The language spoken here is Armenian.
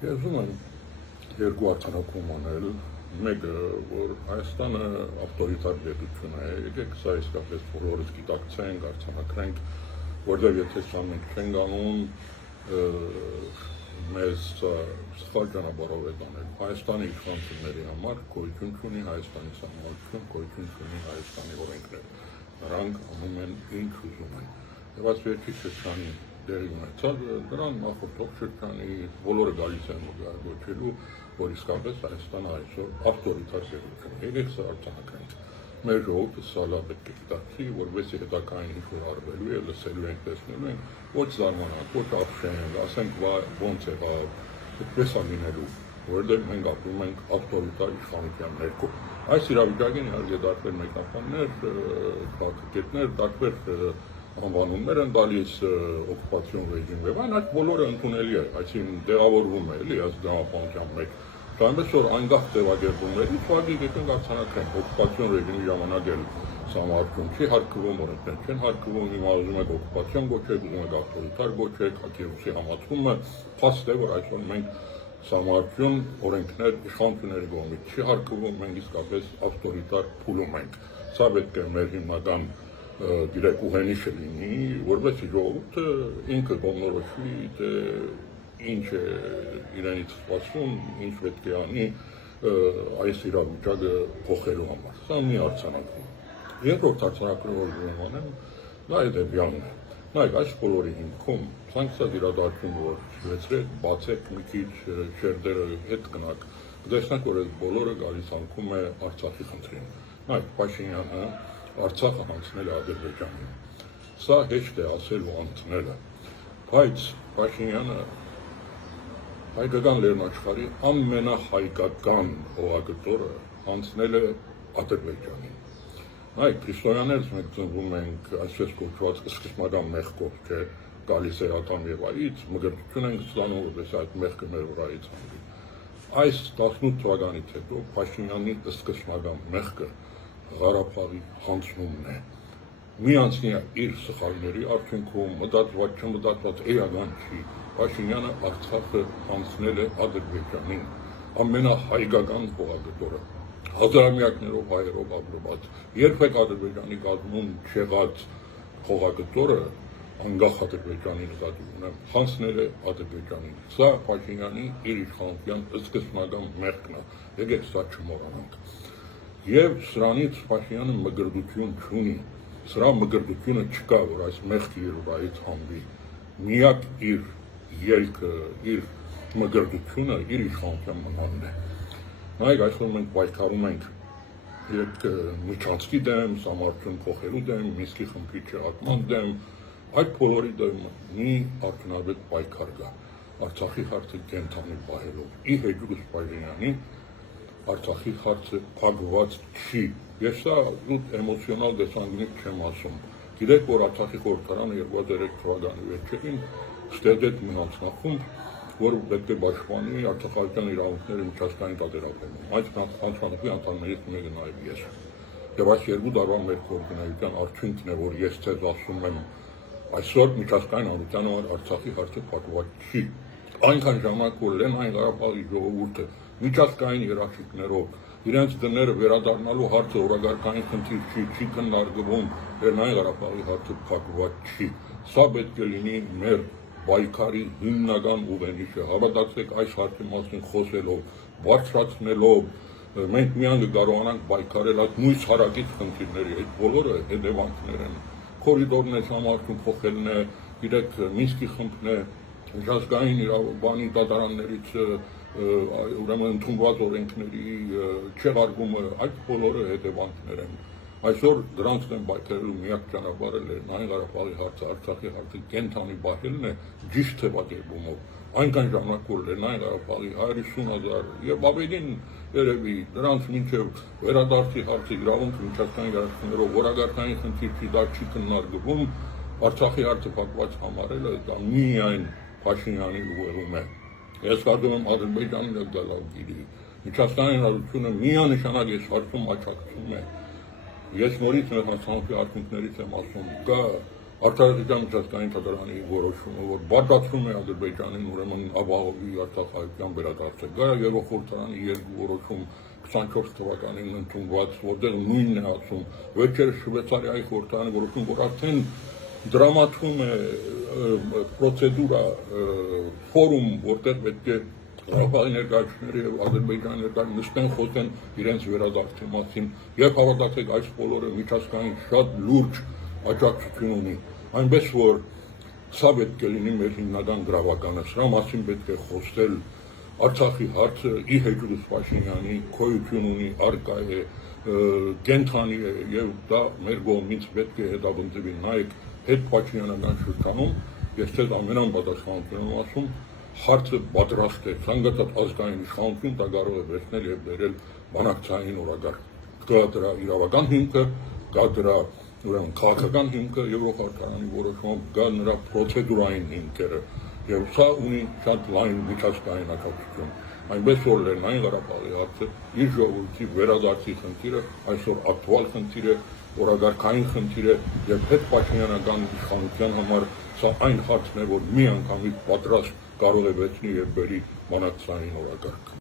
Ես ուզում եմ երկու արձանագրում անել, մեկը, որ Հայաստանը ավտորիտար պետություն է, եկեք սա իսկապես բոլորս գիտակցենք, արձանագրենք, որտեղ եթե սա մենք չենք անում, մեզ սխալ ճանապարհով է տանել։ Հայաստանի իշխանությունների համար գոյություն չունի Հայաստանի սահմանություն, գոյություն չունի Հայաստանի օրենքներ։ Նրանք անում են ինչ ուզում են։ Եվ այս վերջի շրջանի դերի ունեցած, դրան նախորդող շրջանի բոլորը գալիս են գոչելու, որ իսկապես Հայաստանը այսօր ավտորիտար պետություն է։ Եկեք սա արձանագրենք։ Մեր ժողովուրդը սա լավ պետք է գիտակցի, որովհետեւ հետագային ինչ-որ արվելու է, լսելու ենք, տեսնելու ենք, ոչ զարմանանք, ոչ ապշենք, ասենք ոնց եղավ, այդպես է լինելու, որովհետեւ մենք ապրում ենք ավտորիտար իշխանության ներքո։ Այս իրավիճակին իհարկե դարձել մեկնաբաններ, քաղաքագետներ, դարձել անվանումներ են տալիս օկուպացիոն ռեժիմ եւ այն այդ բոլորը ընդունելի է, այսինքն դեղավորվում է էլի այս դրամապանության մեջ։ Այնպես որ անգախ ձևակերպումներից ուղղակի եկենք արձանագրենք օկուպացիոն ռեժիմի ժամանակ էլ համարտուն չի հարկվում, օրենքներ չեն հարկվում, հիմա ուզում եք օկուպացիոն գոչեք, ուզում եք ավտորիտար գոչեք, Ակիևսի համացումը փաստ է, որ այսօր մենք համարտուն օրենքներ իշխանությունների կողմից չի հարկվում, մենք իսկապես ավտորիտար փուլում ենք։ Սա պետք է մեր հիմնական գիտեք ուղենիշը լինի, որովհետեւ ժողովուրդը ինքը կողմնորոշվի, թե ինչ է իրենից սպասում, ինչ պետք է անի այս իրավիճակը փոխելու համար։ Սա մի արձանագրում։ Երկրորդ արձանագրումը, որ ուզում անեմ, դա հետևյալն է։ Նայեք, այս բոլորի հիմքում սանկցիա իրադարձություն, որ շվեցրեք, բացեք մի քիչ շերտերը հետ գնաք, կտեսնեք, որ այս բոլորը գալիս անկում է Արցախի խնդրին։ Նայեք, Փաշինյանը Արցախը հանձնել է Ադրբեջանին։ Սա հեշտ է ասել ու անցնելը, բայց Փաշինյանը հայկական լեռնաշխարհի ամենահայկական հողագծորը հանձնել է Ադրբեջանին։ Այ քրիստոնյաներս մենք ծնվում ենք այսպես կոչված սկզբնական մեղքով, չէ, գալիս է ատամ եւ այից, մգրտություն ենք ստանում, որպես այդ մեղքը մեր վրայից հանդի։ Այս 18 թվականից հետո Փաշինյանի սկզբնական մեղքը Ղարաբաղի հանձնումն է։ Մի անցնի իր սխալների արդյունքում մտածված չմտածված էական չի։ Փաշինյանը Արցախը հանձնել է Ադրբեջանին, ամենահայկական հողագծորը, հազարամյակներով հայերով ապրված, երբեք Ադրբեջանի կազմում չեղած հողագծորը, անկախ Ադրբեջանի նկատի ունեմ, հանձնել է Ադրբեջանին։ Սա Փաշինյանի իր իշխանության սկզբնական մեղքն է, եկեք սա չմոռանանք։ Եվ սրանից Փաշինյանը մգրտություն չունի, սրա մգրտությունը չկա, որ այս մեղքի իր վրայից հանվի։ Միակ իր ելքը, իր մգրտությունը իր իշխանության մնալն է։ Նայեք, այսօր մենք պայքարում ենք Միջանցքի դեմ, համարտուն փոխելու դեմ, Մինսկի խմբի չեղարկման դեմ, այդ բոլորի դեմ մի արդյունավետ պայքար կա, Արցախի հարցը կենթանի պահելով։ Ի հեճուկս Փաշինյանի Արցախի հարցը փակված չի։ Ես սա զուտ էմոցիոնալ տեսանկյունից չեմ ասում։ Գիտեք, որ Արցախի խորհրդարանը 2003 թվականի վերջերին ստեղծեց մի հանձնախումբ, որ պետք է պաշտպանի արցախական իրավունքները միջազգային տարբերակներում։ Այս հանձնախմբի անդամներից մեկը նաև ես։ Եվ այս երկու տարվա մեր կոորդինացիան արդյունքն է, որ ես ձեզ ասում եմ, այսօր միջազգային հանրության համար Արցախի հարցը փակված չի։ Այնքան ժամանակ, որ Լեռնային Ղարաբաղի ժողովուրդը միջազգային երաշխիքներով իրենց դները վերադառնալու հարցը օրագարկային խնդիր չի քննարկվում, Լեռնային Ղարաբաղի հարցը փակված չի։ Սա պետք է լինի մեր պայքարի հիմնական ուղենիշը։ Հավատացեք, այս հարցի մասին խոսելով, բարձրացնելով, մենք միայն կկարողանանք պայքարել այդ նույն հարակից խնդիրների, այդ բոլորը հետևանքներ են։ Կորիդորներ համարտուն փոխելն է, գիտեք, Մինսկի խմբն է, միջազգային իրավաբանի դատարաններից ուրեմն ընդունված օրենքների չեղարկումը, այդ բոլորը հետևանքներ են։ Այսօր դրանց դեմ պայքարելու միակ ճանապարհը Լեռնային Ղարաբաղի հարցը, Արցախի հարցը կենթանի պահելն է ճիշտ ձևակերպումով։ Այնքան ժամանակ, որ Լեռնային Ղարաբաղի 150,000 եւ ավելին երևի դրանց մինչեւ վերադարձի հարցը իրավունք միջազգային երաշխիքներով որակարգային խնդիր չի, դա չի քննարկվում, Արցախի հարցը փակված համարելը դա միայն Փաշինյանի ուղեղում է։ Ես կարծում եմ Ադրբեջանին դա լավ գիտի։ Միջազգային հանրությունը միանշանակ այս հարցում աջակցում է։ Ես նորից մեր հանցանքի արդյունքներից եմ ասում, կա Արտադրության միջազգային թատրոնի որոշումը, որ բացատրում է Ադրբեջանին ուրեմն ապահովի Արցախայցյան վերադարձը։ Գա Եվրո խորհրդարանի երկու որոշում 24 թվականին ընդունված, որտեղ նույնն է ասում, վերջերս Շվեյցարիայի խորհրդարանի որոշում, որ արդեն դրամատվում է պրոցեդուրա, ֆորում, որտեղ պետք է Ղարաբաղի ներկայացուցիչները եւ Ադրբեջանի ներկայացուցիչները նստեն խոսեն իրենց վերադարձի մասին եւ հավատացեք այս բոլորը միջազգային շատ լուրջ աջակցություն ունի, այնպես որ սա պետք է լինի մեր հիմնական գրավականը, սրա մասին պետք է խոսել, Արցախի հարցը ի հեճուս Փաշինյանի գոյություն ունի, արկա է, կենթանի է եւ դա մեր կողմից պետք է հետապնդվի, նայեք հետ Փաշինյանական շրջանում, ես ցեզ ամենապատասխանատվորն եմ ասում, հարցը պատրաստ է, ցանկացած ազգային իշխանություն դա կարող է վերցնել եւ բերել բանակցային օրագարկ, կա դրա իրավական հիմքը, կա դրա ուրեմն քաղաքական հիմքը Եվրոխորհրդարանի որոշումով, կա նրա պրոցեդուրային հիմքերը եւ սա ունի շատ լայն միջազգային աջակցություն, այնպես որ Լեռնային Ղարաբաղի հարցը իր ժողովրդի վերադարձի խնդիրը այսօր ակտուալ խնդիր է, օրագարկային խնդիր է եւ հետ Փաշինյանական իշխանության համար սա այն հարցն է, որ մի անգամից պատրաստ կարող է վերցնի եւ բերի բանակցային օրագարկ։